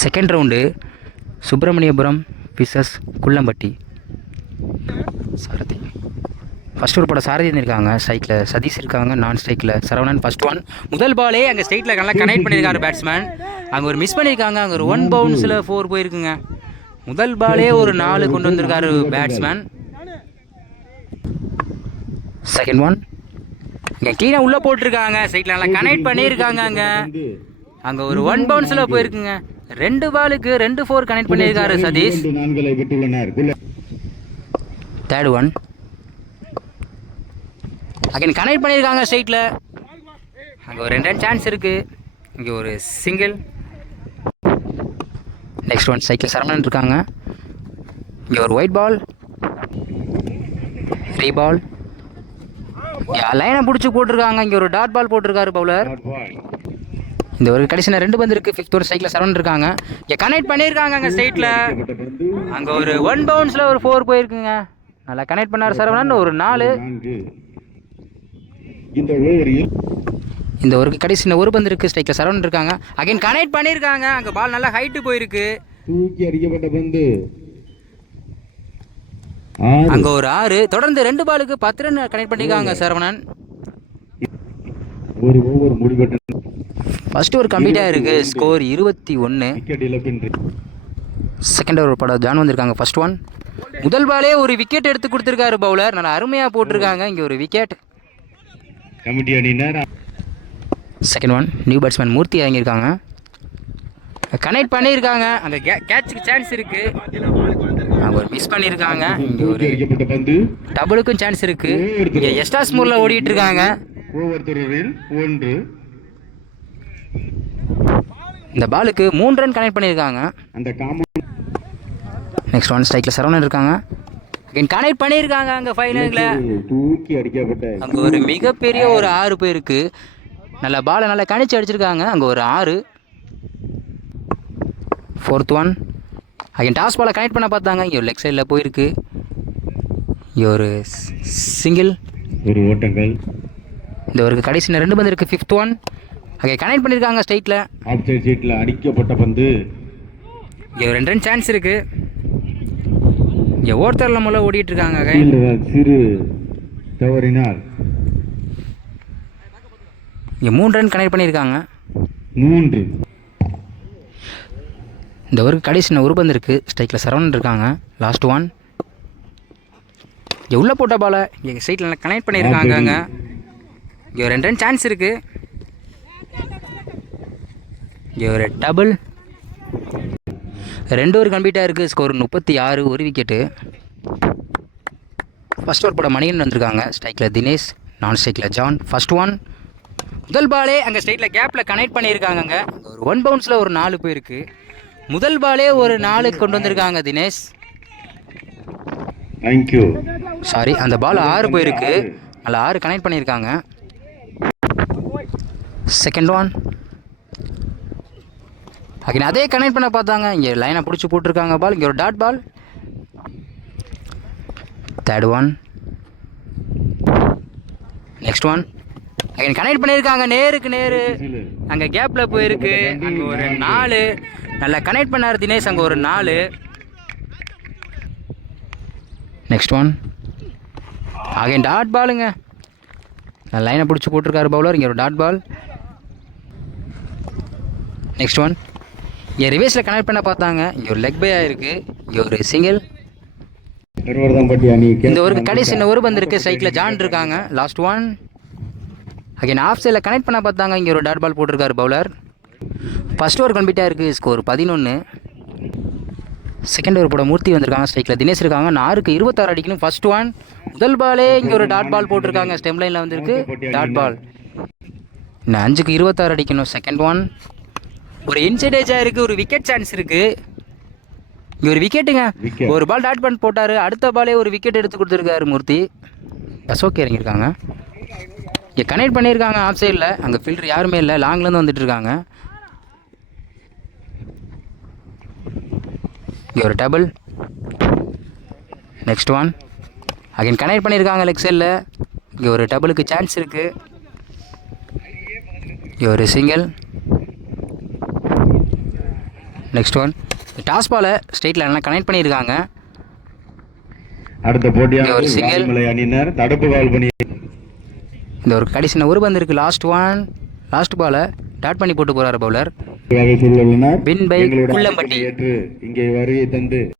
Second round Subramaniapuram versus Kullampatti. Sarathi first ஒரு படம் சாரதி இருக்காங்க, ஸ்ட்ரைக்கில் சதீஷ் இருக்காங்க, நான் ஸ்ட்ரைக்கில் சரவணன். ஃபஸ்ட் ஒன் முதல் பாலே அங்கே ஸ்ட்ரைட்டில் நல்லா கனெக்ட் பண்ணியிருக்காரு பேட்ஸ்மேன். அங்கே ஒரு மிஸ் பண்ணியிருக்காங்க, அங்கே ஒரு 1 பவுன்ஸில் 4 போயிருக்குங்க. முதல் பாலே ஒரு 4 கொண்டு வந்திருக்காரு பேட்ஸ்மேன். செகண்ட் ஒன் இங்கே க்ளீனாக உள்ளே போட்டிருக்காங்க, ஸ்ட்ரைட்டில் நல்லா கனெக்ட் பண்ணியிருக்காங்க. அங்கே ஒரு 1 பவுன்ஸில் போயிருக்குங்க. 2 பாலுக்கு 2 4 கனெக்ட் பண்ணியிருக்காரு Satish. Third one again connect பண்ணியிருக்காங்க ஸ்ட்ரைட்டில். அங்கே ஒரு 2 ரன் சான்ஸ் இருக்குது. இங்கே ஒரு சிங்கிள். நெக்ஸ்ட் ஒன் ஸ்ட்ரைக்கில் சரவணன் இருக்காங்க. இங்கே ஒரு ஒயிட் பால், ரீபால். லைனை பிடிச்சி போட்டிருக்காங்க. இங்கே ஒரு டாட் பால் போட்டிருக்காரு பவுலர். இந்த ஒரு கடைசியில் 2 பந்து இருக்குது. ஃபிஃப்த் ஒரு ஸ்ட்ரைக்கில் சரவணன் இருக்காங்க. இங்கே கனெக்ட் பண்ணியிருக்காங்க அங்கே ஸ்ட்ரைட்டில். அங்கே ஒரு 1 பவுன்ஸில் ஒரு 4 போயிருக்குங்க. நல்லா கனெக்ட் பண்ணார் சரவணன். ஒரு 4. இந்த ஒரு கடைசி ஒரு பந்து இருக்குது. ஸ்ட்ரைக்கில் சரவணன் இருக்காங்க. அகைன் கனெக்ட் பண்ணியிருக்காங்க. அங்கே பால் நல்லா ஹைட்டு போயிருக்கு. தூக்கி அடிக்கப்பட்ட பந்து. அங்கே ஒரு 6. தொடர்ந்து 2 பாலுக்கு 10 ரன் கனெக்ட் பண்ணியிருக்காங்க சரவணன். ஒரு ஓவர் முடிவெட்ட ஃபர்ஸ்ட் ஒரு கம்ப்ளீட்டாக இருக்குது. ஸ்கோர் 21. செகண்ட் ஓவர் படம் ஜான் வந்திருக்காங்க. ஃபர்ஸ்ட் ஒன் முதல் பாலே ஒரு விக்கெட் எடுத்து கொடுத்துருக்காரு பவுலர். நல்லா அருமையாக போட்டிருக்காங்க. இங்கே ஒரு wicket. Second one new batsman Murthy இறங்கியிருக்காங்க. கனெக்ட் பண்ணியிருக்காங்க. அங்கே கேட்சுக்கு சான்ஸ் இருக்குது. அவங்க ஒரு மிஸ் பண்ணியிருக்காங்க. இங்கே ஒரு டபுளுக்கும் சான்ஸ் இருக்குது. இங்கே எக்ஸ்ட்ரா ஸ்மூரில் ஓடிட்டு இருக்காங்க. இந்த பாலுக்கு 3 ரன் கனெக்ட் பண்ணியிருக்காங்க. நெக்ஸ்ட் ஒன் ஸ்ட்ரைக்கில் சரவணன் இருக்காங்க. கனெக்ட் பண்ணியிருக்காங்க. அங்கே ஃபைனலில் தூக்கி அடிக்கப்பட்ட அங்கே ஒரு மிகப்பெரிய ஒரு 6 போயிருக்கு. நல்லா பாலை நல்லா கணிச்சு அடிச்சிருக்காங்க. அங்கே ஒரு 6. ஃபோர்த் ஒன் அகைன் டாஸ் பாலை கனெக்ட் பண்ண பார்த்தாங்க. இங்கே ஒரு லெக் சைடில் போயிருக்கு. இங்கே ஒரு சிங்கிள், ஒரு ஓட்டங்கள். இந்த ஒரு கடைசி 2 பந்து இருக்குது. ஃபிஃப்த் ஒன் அங்கே கனெக்ட் பண்ணியிருக்காங்க ஸ்ட்ரைட்டில். ஆஃப் சைட் சீட்டில் அடிக்கப்பட்ட பந்து. இங்கே ஒரு 2 ரன் சான்ஸ் இருக்குது. இங்கே ஓட்டரில் மூலம் ஓடிட்டு இருக்காங்க. சிறு தவறினார். இங்கே 3 ரன் கனெக்ட் பண்ணியிருக்காங்க. 3. இந்த ஒரு கடைசி ஒரு பந்து இருக்குது. ஸ்ட்ரைக்கில் சரவணன் இருக்காங்க. லாஸ்ட் ஒன் இங்கே உள்ளே போட்ட பாலை இங்கே ஸ்ட்ரைட்டில் நல்லா கனெக்ட் பண்ணியிருக்காங்க. அங்கே இங்கே ஒரு 2 ரன் சான்ஸ் இருக்குது. இங்கே ஒரு டபுள். 2 ஓவர் கம்ப்ளீட்டாக இருக்குது. ஸ்கோர் 36. ஒரு விக்கெட்டு. ஃபஸ்ட் ஓவர் போட மணிகன் வந்திருக்காங்க. ஸ்ட்ரைக்கில் தினேஷ், நான் ஸ்ட்ரைக்கில் ஜான். ஃபஸ்ட் ஒன் முதல் பாலே அங்கே ஸ்ட்ரைட்டில் கேப்பில் கனெக்ட் பண்ணியிருக்காங்க. அங்கே ஒரு 1 பவுன்ஸில் ஒரு 4 போயிருக்கு. முதல் பாலே ஒரு 4 கொண்டு வந்திருக்காங்க தினேஷ். தேங்க்யூ. சாரி, அந்த பால் 6 போயிருக்கு. அதில் 6 கனெக்ட் பண்ணியிருக்காங்க. செகண்ட் ஒன் அகைன் அதே கனெக்ட் பண்ண பார்த்தாங்க. இங்கே லைனை பிடிச்சி போட்டிருக்காங்க பால். இங்கே ஒரு dot ball. Third one next one again connect பண்ணியிருக்காங்க. நேருக்கு நேரு அங்கே கேப்பில் போயிருக்கு. அங்கே ஒரு 4 நல்லா கனெக்ட் பண்ணார் தினேஷ். அங்கே ஒரு 4. நெக்ஸ்ட் ஒன் அகைன் டாட் பாலுங்க. லைனை பிடிச்சி போட்டிருக்காரு பவுலர். இங்கே ஒரு டாட் பால். நெக்ஸ்ட் ஒன் இங்கே ரிவேஸில் கனெக்ட் பண்ண பார்த்தாங்க. இங்கே ஒரு லெக் பை ஆகிருக்கு. இங்கே ஒரு சிங்கிள். இந்த ஒரு கடைசி ஒரு பந்து இருக்குது. ஸ்ட்ரைக்கில் ஜான் இருக்காங்க. லாஸ்ட் ஒன் அகைன் ஆஃப் சைடில் கனெக்ட் பண்ண பார்த்தாங்க. இங்கே ஒரு டாட் பால் போட்டிருக்காரு பவுலர். ஃபஸ்ட் ஓவர் கம்ப்ளீட்டாக இருக்குது. ஸ்கோர் 11. செகண்ட் ஓவர் போட மூர்த்தி வந்திருக்காங்க. ஸ்ட்ரைக்கில் தினேஷ் இருக்காங்க. 4க்கு 26 அடிக்கணும். ஃபஸ்ட் ஒன் முதல் பாலே இங்கே ஒரு டாட் பால் போட்டிருக்காங்க. ஸ்டெம் லைனில் வந்திருக்கு டாட் பால். இன்னும் 5க்கு 26 அடிக்கணும். செகண்ட் ஒன் ஒரு இன்சைட் ஏஜாக இருக்குது. ஒரு விக்கெட் சான்ஸ் இருக்குது. இங்கே ஒரு விக்கெட்டுங்க. ஒரு பால் டாட் பண்ணி போட்டார். அடுத்த பாலே ஒரு விக்கெட் எடுத்து கொடுத்துருக்காரு மூர்த்தி. அசோக் இறங்கியிருக்காங்க. இங்கே கனெக்ட் பண்ணியிருக்காங்க ஆஃப் சைடில். அங்கே ஃபீல்டர் யாருமே இல்லை. லாங்லேருந்து வந்துட்டுருக்காங்க. இங்கே ஒரு double. Next one again connect பண்ணியிருக்காங்க லெக் சைடில். இங்கே ஒரு டபுளுக்கு சான்ஸ் இருக்குது. இங்கே ஒரு சிங்கிள். நெக்ஸ்ட் ஒன் டாஸ் பாலை ஸ்ட்ரெயிட் லைனில் கனெக்ட் பண்ணியிருக்காங்க. அடுத்த ஒரு போட்டியாக single. வாலிமலை அணியினர் தடுப்பு கால் பண்ணி இந்த ஒரு கடைசி ஒரு பந்து இருக்குது. லாஸ்ட் பாலை டாட் பண்ணி போட்டு போகிறார் பவுலர். வகை சொல்லுள்ளனர் Win by எங்களுடைய குள்ளம்பட்டி. ஏற்று இங்கே வருகை தந்து